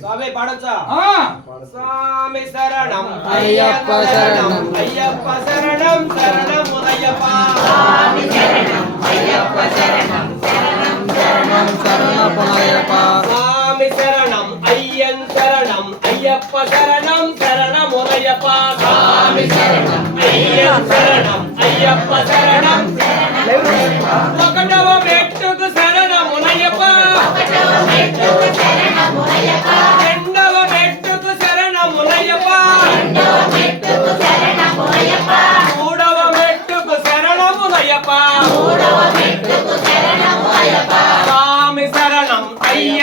స్వామి పాడొచ్చా ఆ, స్వామి శరణం అయ్యప్ప శరణం. అయ్యప్ప శరణం శరణమునయ్యప్ప స్వామి శరణం అయ్యన్ శరణం అయ్యప్ప శరణం శరణమునయ్యప్ప స్వామి శరణం అయ్యన్ శరణం అయ్యప్ప శరణం ఒకటవ మెట్టుకు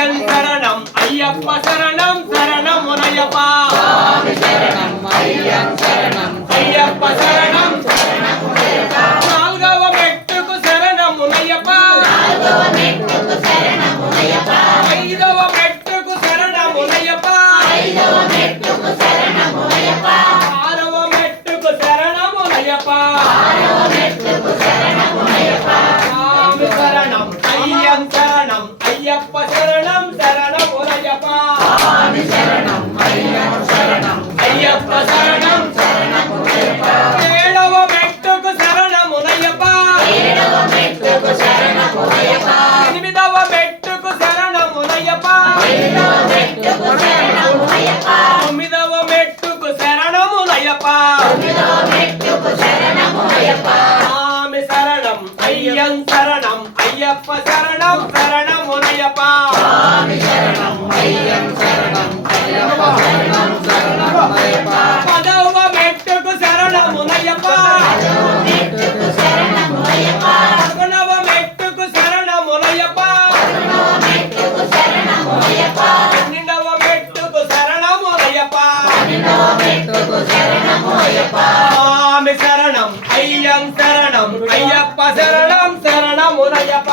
అయ్యన్ శరణం అయ్యప్ప శరణం శరణమునయ్యప్ప అయ్యప్ప శరణం నాలుగవ స్వామి శరణం అయ్యం శరణం అయ్యప్ప శరణం శరణమునయ్యప్ప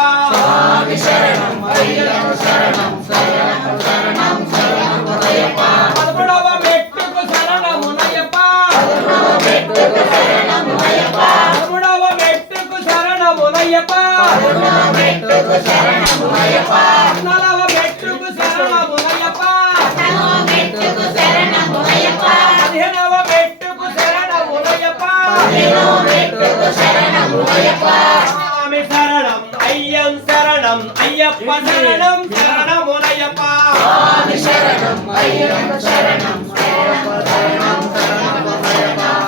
పదమూడవ మెట్టుకు శరణమునయ్యప్ప పదమూడవ మెట్టుకు శరణమునయ్యప్ప పద్నాలుగవ మెట్టుకు స్వామి శరణం అయ్యం శరణం అయ్యప్ప శరణం శరణమునయ్యప్ప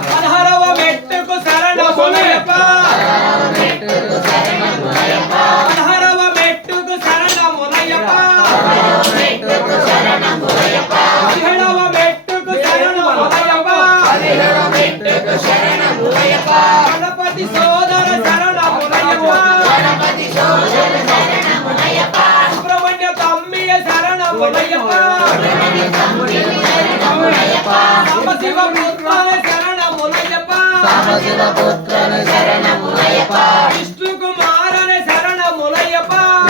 పదహారవ మెట్టుకు శరణమునయ్యప్ప పదహారవ మెట్టుకు శరణమునయ్యప్ప పదిహేడవ మెట్టుకు శరణమునయ్యప్ప గణపతి సోద శరణమునయ్యప్ప సాంబశివ శరణమునయ్యప్ప.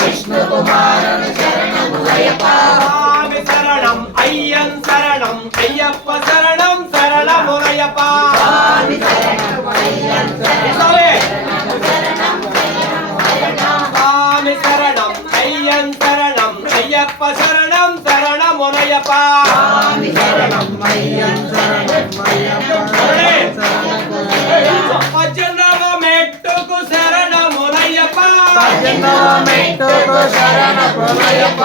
విష్ణు కుమారన శరణమునయ్యప్ప. స్వామి శరణం అయ్యన్ శరణం అయ్యప్ప శరణం. శరణమునయ్యప్ప పద్దెనిమిదవ మెట్టుకు శరణమునయ్యప్ప మెట్టుకు శరణ పొలయప్ప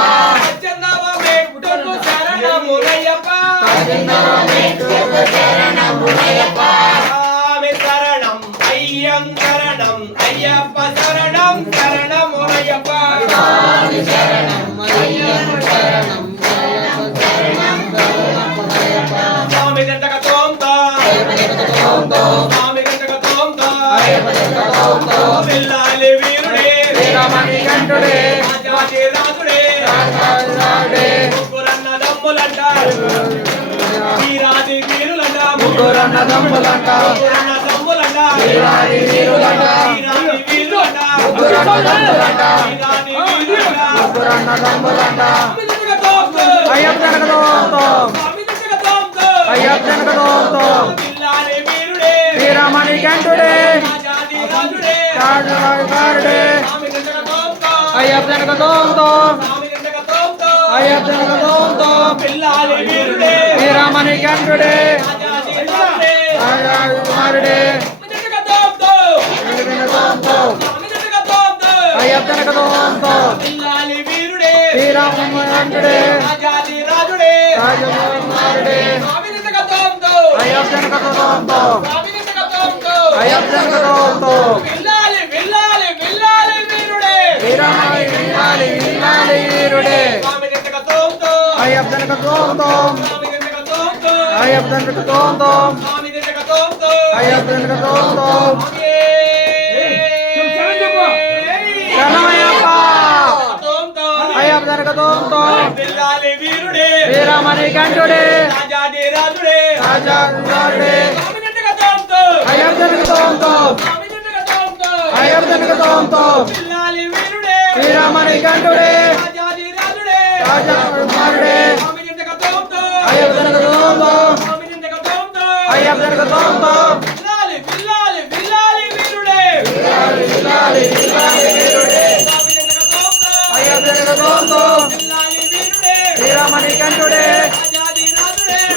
పద్దెనిమిదవ మెట్టుకు శరణమునయ్యప్ప స్వామి శరణం అయ్యం శరణం అయ్యప్ప శరణం శరణమునయ్యప్ప స్వామి గంటక తోంతో స్వామి గంటక తోంతో పిల్లాలి వీరుడే రాజాది రాజుడే ముగ్గురన్న దమ్ములంటారు వీరాది వీరులంట ముగ్గురన్న దమ్ములంట ముగ్గురన్న దమ్ములంట వీరాది వీరులంట వీరాది వీరులంట ముగ్గురన్న దమ్ములంట వీరాది వీరులంట ముగ్గురన్న దమ్ములంట స్వామి గంటక తోంతో అయ్యప్ప జనకదోంతో వీరమణి కంఠుడే రాజాది రాజుడే రాజుగారుడే స్వామి గంటక తోంతో అయ్యప్ప జనకదోంతో స్వామి గంటక తోంతో అయ్యప్పనక తోం తోం పిల్లాలి వీరుడే. వీరమణి కంఠుడే రాజాది రాజుడే రాజా కుమారుడే అమితక తోం తోం అయ్యప్పనక తోం తోం అమితక తోం తోం అయ్యప్పనక తోం తోం పిల్లాలి వీరుడే వీరమణి కంఠుడే రాజాది రాజుడే రాజా వీరుడే. వీరాలి వీరాలి వీరుడే వీరుడే రాజుడే పిల్లాలి వీరుడే వీరమణి కంఠుడే రాజా కుమారుడే అమితక తోం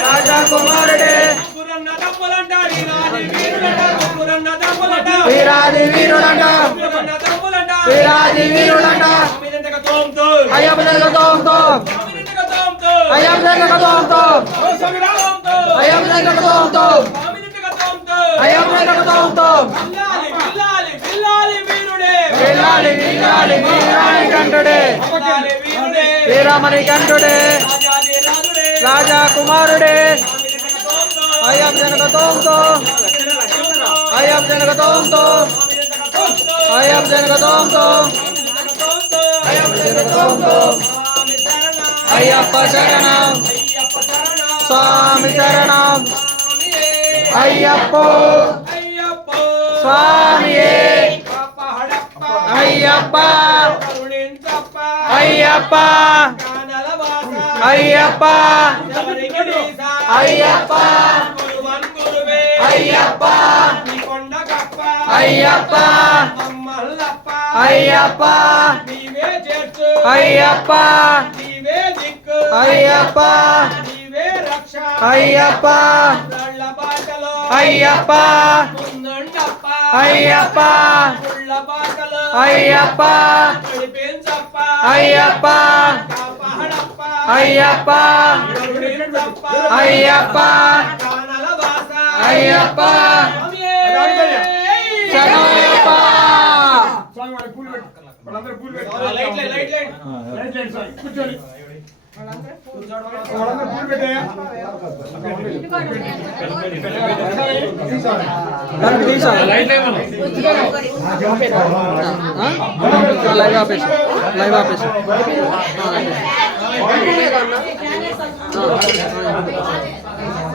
రాజా కుమారుడే. గురన్న దప్పులంటాడు వీరాది వీరుడంట వీరాది వీరుడంట అమితక తోం తోం అయ్యప్పనక తోం తోం అమితక తోం తోం అయ్యప్పనక తోం తోం తోం తోం రాజా కుమారుడే. అమితక తోం తోం అయ్యప్పనక తోం తోం అయ్యప్పనక తోం తోం అయ్యప్పనక తోం తోం అయ్యప్ప శరణం. స్వామి శరణం. అయ్యప్ప. స్వామియే. అయ్యప్ప. అయ్యప్ప. అయ్యప్ప. అయ్యప్ప. అయ్యప్ప. అయ్యప్ప అయ్యప్ప నీవే చేర్చు అయ్యప్ప నీవే దిక్కు అయ్యప్ప నీవే రక్ష అయ్యప్ప రాళ్ళ బాటలో అయ్యప్ప ముందుండప్ప అయ్యప్ప ముళ్ళ బాటలో అయ్యప్ప నడిపించప్ప అయ్యప్ప కాపాడప్ప అయ్యప్ప గౌరీంచప్ప అయ్యప్ప కానల వాస అయ్యప్ప దానికి తీసా లైవ్ ఆపేసి లైవ్ ఆపేసి